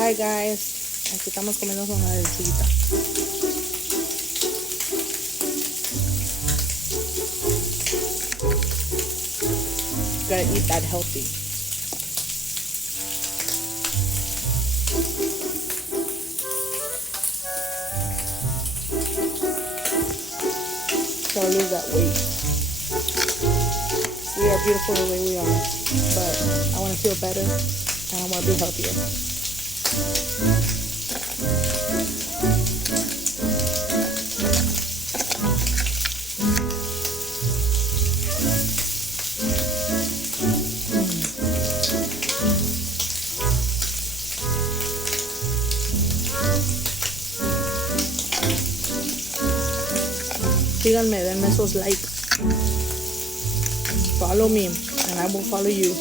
Hi guys, aquí estamos comiendo una lechuguita. Gotta eat that healthy. Gotta lose that weight. We are beautiful the way we are, but I want to feel better and I want to be healthier. Síganme, denme esos likes. Follow me and I will follow you.